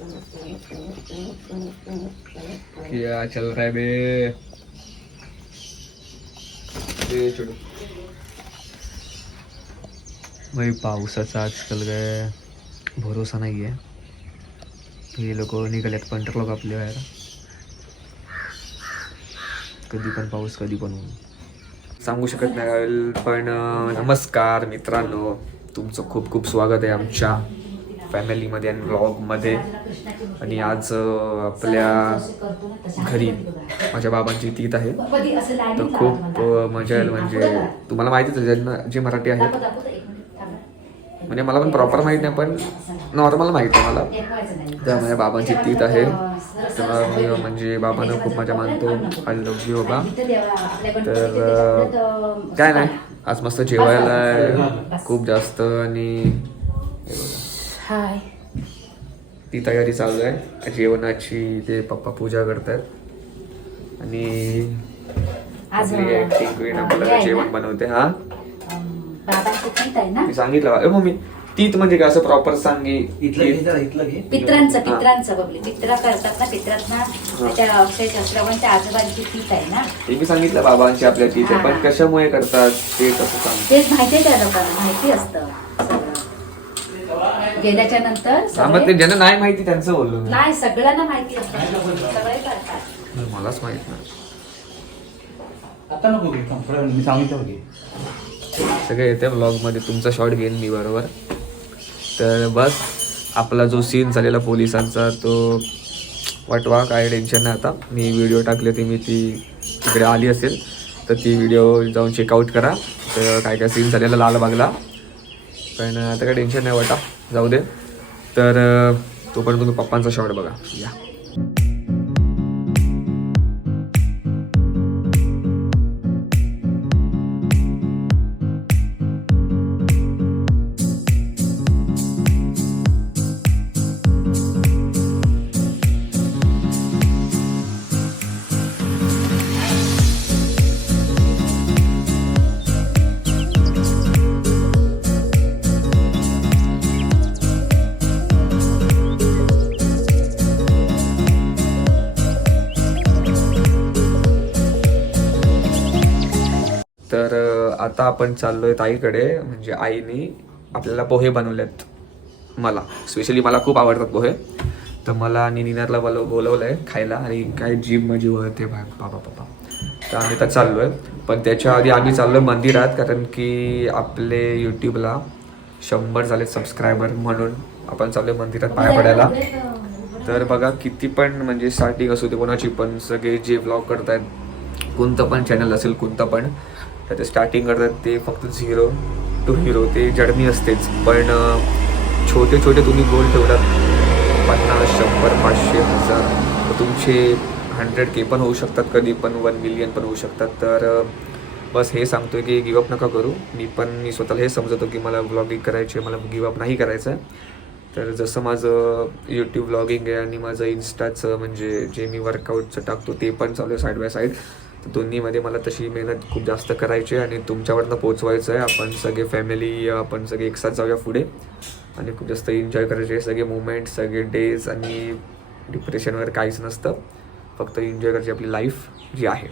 क्या चल रहा है बे? छोड़ो भाई, पावसाचा आजकाल काय भरोसा नाही आहे. हे लोक निघालेत, पंटर लोक आपले बाहेर. कधी पण पाऊस, कधी पण ऊन, सांगू शकत नाही. पण नमस्कार मित्रांनो, तुमचं खूप खूप स्वागत आहे आमच्या फॅमिलीमध्ये आणि ब्लॉगमध्ये. आणि आज आपल्या घरी माझ्या बाबांची तीत आहे, तर खूप मजा येईल. म्हणजे तुम्हाला माहितीच आहे, ज्यांना जे मराठी आहेत, म्हणजे मला पण प्रॉपर माहीत नाही पण नॉर्मल माहीत आहे मला. तर माझ्या बाबांची तीत आहे, तर मी म्हणजे बाबांना खूप मजा मानतो. आय लव्ह यू बाबा. तर काय नाही, आज मस्त जेवायला आहे खूप जास्त. आणि ती तयारी चालू आहे जेवणाची. ते पप्पा पूजा करतात आणि आपली ऍक्टिंग क्वीन आपल्याला जेवण बनवते. हा मी सांगितलं मम्मी, तीत म्हणजे काय असं प्रॉपर सांगे. पित्रांचं बघली पित्रा करतात ना, पित्रात ना त्या अक्षय श्रावणच्या आजोबांची तीत आहे ना. ते मी सांगितलं बाबांची आपल्या तीत आहे, पण कशामुळे करतात ते कसं सांग. तेच माहितीये त्या लोकांना, माहिती असतं गेल्याच्या नंतर. मग ते ज्यांना नाही माहिती त्यांचं बोललो नाही, सगळ्यांना माहिती असतं, सगळे करतात. मलाच माहित नाही. आता नको मी सांगितलं की सगळे येते ब्लॉग मध्ये, तुमचा शॉर्ट घेईन मी बरोबर. तर बस आपला जो सीन झालेला पोलिसांचा तो वाटवा, काय टेन्शन नाही. आता मी व्हिडिओ टाकले ती, मी ती तिकडे आली असेल तर ती व्हिडिओ जाऊन चेकआउट करा. तर काय काय सीन झालेला लालबागला, पण आता काय टेन्शन नाही वाटा, जाऊ दे. तर तोपर्यंत तुम्ही पप्पांचा शॉट बघा. या तर आता आपण चाललोय ताईकडे. म्हणजे आईने आपल्याला पोहे बनवलेत. मला स्पेशली, मला खूप आवडतात पोहे, तर मला आणि निनारला बोलवलंय खायला. आणि काय जीभ माझी वळते बाबा. तर आम्ही तर चाललोय, पण त्याच्या आधी आम्ही चाललोय मंदिरात, कारण की आपले यूट्यूबला 100 झाले सबस्क्रायबर, म्हणून आपण चाललोय मंदिरात पाया पडायला. तर बघा, किती पण म्हणजे स्टार्टिंग असू दे कोणाची पण, सगळे जे व्लॉग करतायत, कोणतं पण चॅनल असेल कोणतं पण, तर ते स्टार्टिंग करतात ते फक्त 0 to hero, ते जर्नी असतेच. पण छोटे छोटे तुम्ही गोल ठेवलात, 50, 100, 500, 1000, तर तुमचे 100K पण होऊ शकतात, कधी पण 1 मिलियन पण होऊ शकतात. तर बस हे सांगतोय की गिवअप नका करू. मी स्वतःला हे समजतो की मला व्लॉगिंग करायचे, मला गिवअप नाही करायचं. तर जसं माझं यूट्यूब व्लॉगिंग आहे आणि माझं इन्स्टाचं म्हणजे जे मी वर्कआउटचं टाकतो ते पण चालू आहे साईड बाय साईड. तर दोन्हीमध्ये मला तशी मेहनत खूप जास्त करायची आहे आणि तुमच्यावरनं पोचवायचं आहे. आपण सगळे फॅमिली, आपण सगळे एकसाथ जाऊया पुढे आणि खूप जास्त एन्जॉय करायचे सगळे मोमेंट्स, सगळे डेज. आणि डिप्रेशनवर काहीच नसतं, फक्त एन्जॉय करायची आपली लाईफ जी आहे.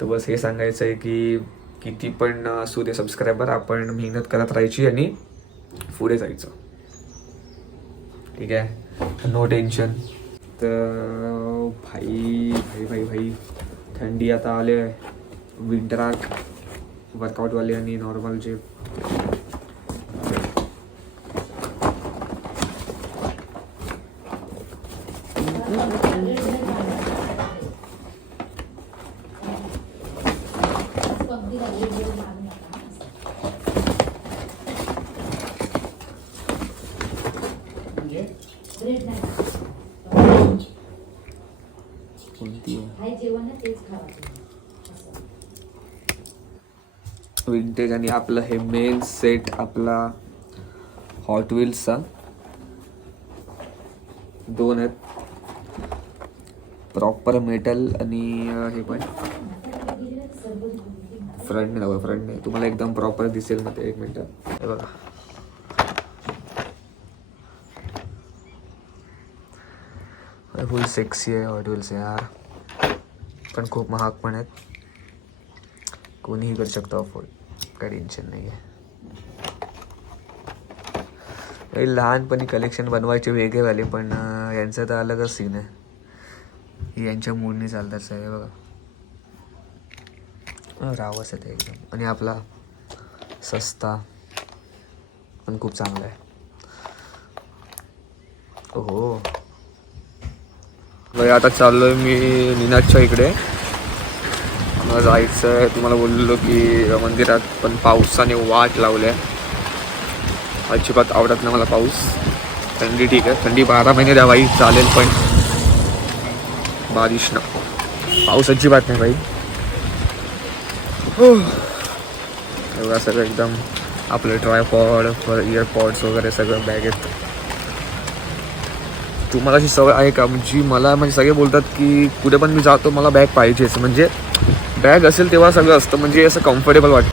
तर बस हे सांगायचं आहे की किती पण असू दे सबस्क्रायबर, आपण मेहनत करत राहायची आणि पुढे जायचं. ठीक आहे, नो टेन्शन. तर भाई थंडी आता आले. विंटराक वर्कआउटवाले आणि नॉर्मल जे विंटेज. आणि आपलं हे मेन सेट आपला हॉट व्हील्सचा 2 आहेत, प्रॉपर मेटल. आणि हे पण फ्रंटने तुम्हाला एकदम प्रॉपर दिसेल. मग 1 मिनिट हे बघा, फुल सेक्सी आहे हॉट व्हील्स यार, पण खूप महाग पण आहेत. कोणीही करू शकतो अफोर्ड, काही टेन्शन नाही आहे. लहानपणी कलेक्शन बनवायचे वेगळेवाले, पण यांचं तर अलगच सीन आहे. हे यांच्या मूडने चालतात सगळे बघा. रावस आहे ते एकदम. आणि आपला सस्ता पण खूप चांगला आहे. हो बघा, आता चाललोय मी निनादच्या इकडे. मला जायचं आहे. तुम्हाला बोललो की मंदिरात, पण पावसाने वाट लावली आहे. अजिबात आवडत नाही मला पाऊस. थंडी ठीक आहे, थंडी 12 महिने द्या बाई चालेल, पण बारिश ना, पाऊस अजिबात नाही बाई. एवढा सगळं एकदम आपलं ट्रायपॉड, इयरपॉड्स वगैरे सगळं बॅगेत. तुम्हाला अशी सवय आहे का? म्हणजे मला म्हणजे सगळे बोलतात की कुठे पण मी जातो मला बॅग पाहिजेच, म्हणजे बॅग असेल तेव्हा सगळं असतं, म्हणजे असं कम्फर्टेबल वाटतं.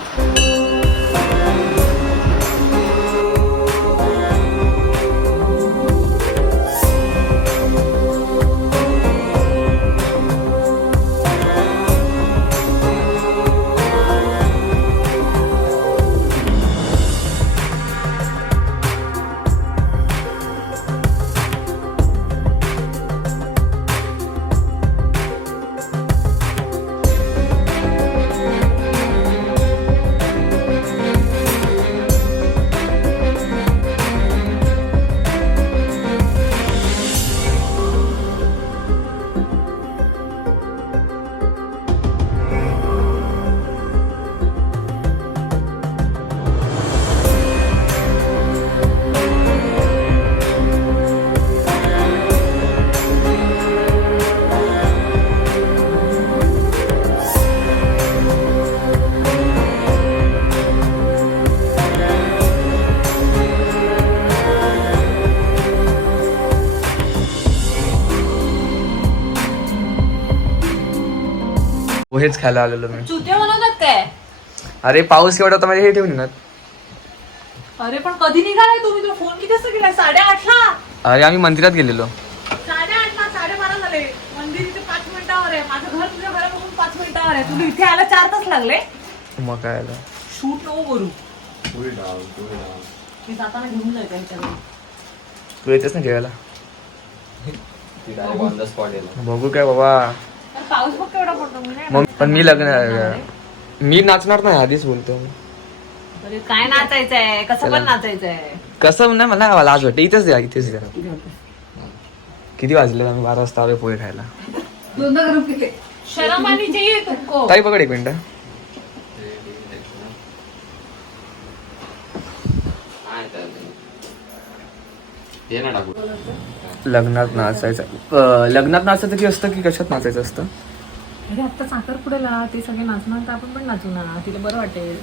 पोहेच खायला आलेलो मी. चुत्या बनवतात काय? अरे पाऊस एवढा होता, माझे हे ठेवून ना. अरे पण कधी निघालाय तुम्ही? तो फोन किती वाजता केलाय? 8:30ला. अरे आम्ही मंदिरात गेलेलो. 8:30ला 12:30 झाले. मंदिर इथे 5 मिनिटावर आहे. माझं घर तुझ्या घरापासून 5 मिनिटावर आहे. तुला इथे यायला 4 तास लागले. मग काय आलं? शूट नको करू. मी जाताना घेऊन जायचं ह्याच्याकडे. तू येतेस ना जेवायला? बघू काय बाबा. तर पाऊस बघ केवढा पडतो. मी नाही मग पण मी मी नाचणार नाही, आधीच बोलतो. अरे काय नाचायचंय? कसं पण नाचायचंय? कसं नाही, मला लाज वाटते. इथेच द्या, इथेच द्या. किती वाजले? आम्ही 12 वाजता आलोय पोहे खायला. शरम आनी चाहिए तुमको. ताई पकड एक मिनिट. लग्नात नाचायचं. लग्नात नाचायचं की असतं की कशात नाचायचं असतं? अरे आता साखरपुड्याला ते सगळे नाचणार तर आपण पण नाचू ना. तिला बरं वाटेल.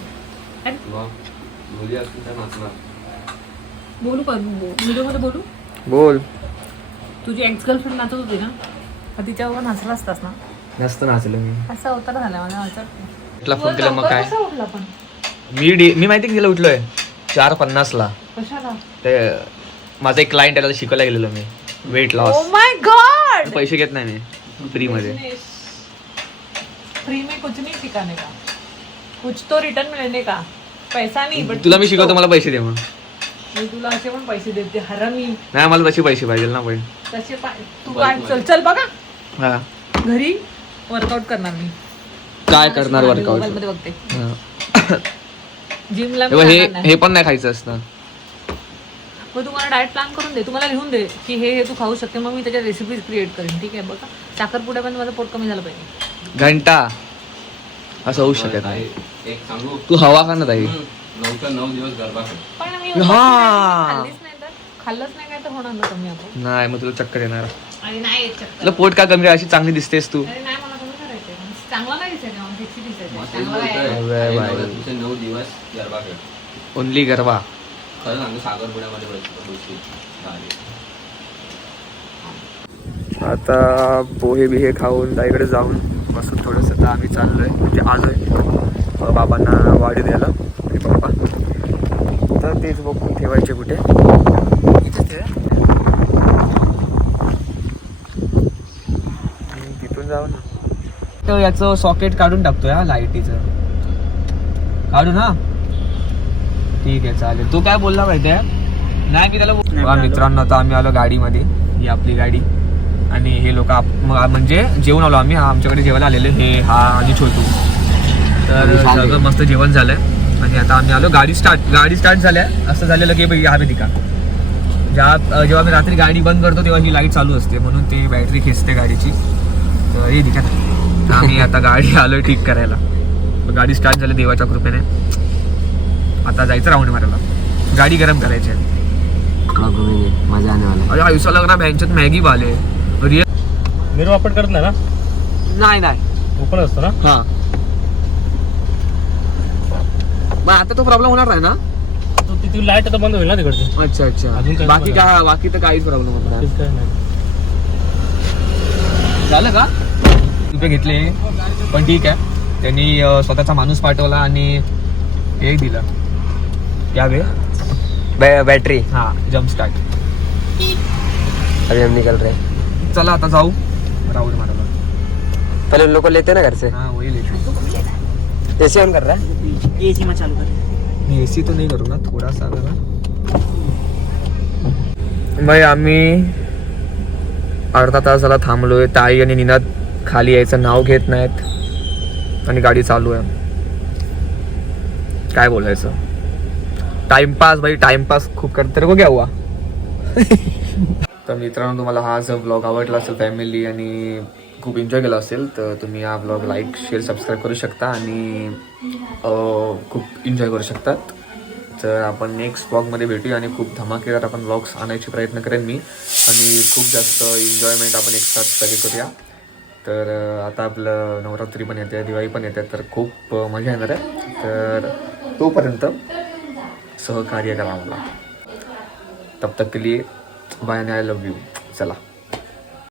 बोलू का? व्हिडिओ मध्ये बोलू? बोल. तुझी एक्स गर्लफ्रेंड नाचत होती ना, तिच्यावर नाचला असतास ना? नसतं नाचलं मी. असा अवतार झाला मला वाटतं. तुला फोन केला मग काय? कसा उठला पण? मी माहिती की तिला उठलोय 4:50ला. कशाला? ते माझा एक क्लायंट आहे, त्याला शिकवायला गेलेलो मी weight loss. Oh my god. पैसे घेत नाही मी फ्री मध्ये. फ्री में कुछ नहीं सिखाने का, कुछ तो रिटर्न मिळणे का. पैसा नाही पण तुला मी शिकवतो, मला पैसे दे. मग मी तुला असे पण पैसे देते हरामी. नाही, मला तसे पैसे पाहिजे ना. पण तसे तू काय चल बघा हा, घरी वर्कआउट करणार मी. काय करणार वर्कआउट? मोबाईल मध्ये बघते. जिमला हे पण नाही खायचं असतं. मग तुम्हाला डाएट प्लॅन करून दे, तुम्हाला लिहून दे की हे तू खाऊ शकते. मग मी त्याच्या रेसिपीज क्रिएट करेन. ठीक आहे बघा. साखरपुड्यामध्ये माझं पोट कमी झालं पाहिजे. घंटा असं होऊ शकत नाही. एक सांगू, तू हवा का ना ताई? 9 दिवस गरबा कर. पण मी हा. खाल्लंच नाही काय तर होणार ना कमी आपण. नाही, मग तुला चक्कर येणार. आणि नाही येत चक्कर. तुला पोट का कमी? अशी चांगली दिसतेस तू. अरे नाही, मला कमी करायचंय. चांगला नाही दिसायचं, मला सेक्सी दिसायचं. मग चांगला तेच आहे. बोलतोय. बाय. तुझे 9 दिवस गरबा कर. ओनली गरबा. खरं सांगू, साखरपुड्यामध्ये बसली. आता पोहे बिहे खाऊन ताईकडे जाऊन बसून थोडंसं तर आम्ही चाललोय, म्हणजे आलोय बाबांना वाढी द्यायला. पप्पा तर तेच बघून ठेवायचे कुठे. इथेच ठेवा. जाऊ ना. तर याचं सॉकेट काढून टाकतोय हा लाईटीचं. काढू ना. ठीक आहे चालेल. तू काय बोलला माहितीये नाही मी त्याला मित्रांनो आता आम्ही आलो गाडीमध्ये. ही आपली गाडी आणि हे लोक म्हणजे जेवण आलो आम्ही. आमच्याकडे जेवायला आलेले हे हा आणि छोटू. तर सगळं मस्त जेवण झालंय आणि आता आम्ही आलो. गाडी स्टार्ट झाल्या. असं झालेलं की भाई हा दिका जेव्हा मी रात्री गाडी बंद करतो तेव्हा ही लाईट चालू असते म्हणून ती बॅटरी खेचते गाडीची. तर हे दिका आम्ही आता गाडी आलोय ठीक करायला. गाडी स्टार्ट झाली देवाच्या कृपेने. आता जायचं राऊंड मारायला. गाडी गरम करायची आहे. मजा आने वाला अरे आयुष्या लग्न बँकेत मॅगी वाले मेरू वापर करत नाही ना. नाही ओपन असतो ना. हा मग आता तो प्रॉब्लेम होणार नाही ना. तो तिथे लाईट आता बंद होईल ना तिकडची. अच्छा अजून काय बाकी तर काहीच प्रॉब्लेम होणार तेच काय नाही. झालं का. रुपये घेतले पण ठीक आहे. त्यांनी स्वतःचा माणूस पाठवला आणि हे दिलं क्या बे बैटरी हा जम्प स्टार्ट. अभी हम निकल रहे. चला आता जाऊ राऊंड मारायला. पहले उन लोग को लेते ना घर से. हाँ वही लेते. एसी ऑन कर रहा है. एसी में चालू कर. मी एसी तो नहीं करू ना थोड़ा सा जरा. भाई आम्ही अर्धा तास झाला थांबलोय. ताई आणि निनाद खाली यायचं नाव घेत नाहीत आणि गाडी चालू आहे. काय बोलायचं. टाइमपास भाई टाइमपास खूप करते रे. क्या हुआ. तर मित्रांनो तुम्हाला हा जो ब्लॉग आवडला असेल फॅमिली आणि खूप एन्जॉय केला असेल तर तुम्ही हा ब्लॉग लाईक शेअर सबस्क्राईब करू शकता आणि खूप एन्जॉय करू शकतात. तर आपण नेक्स्ट ब्लॉगमध्ये भेटूया आणि खूप धमाकेदार आपण ब्लॉग्स आणायचे प्रयत्न करेन मी आणि खूप जास्त एन्जॉयमेंट आपण एक साथ सगळे करूया. तर आता आपलं नवरात्री पण येते दिवाळी पण येते तर खूप मजा येणार आहे. तर तोपर्यंत सहकार्य करा मला. तब तक के लिए बाय आणि आय लव्ह यू. चला.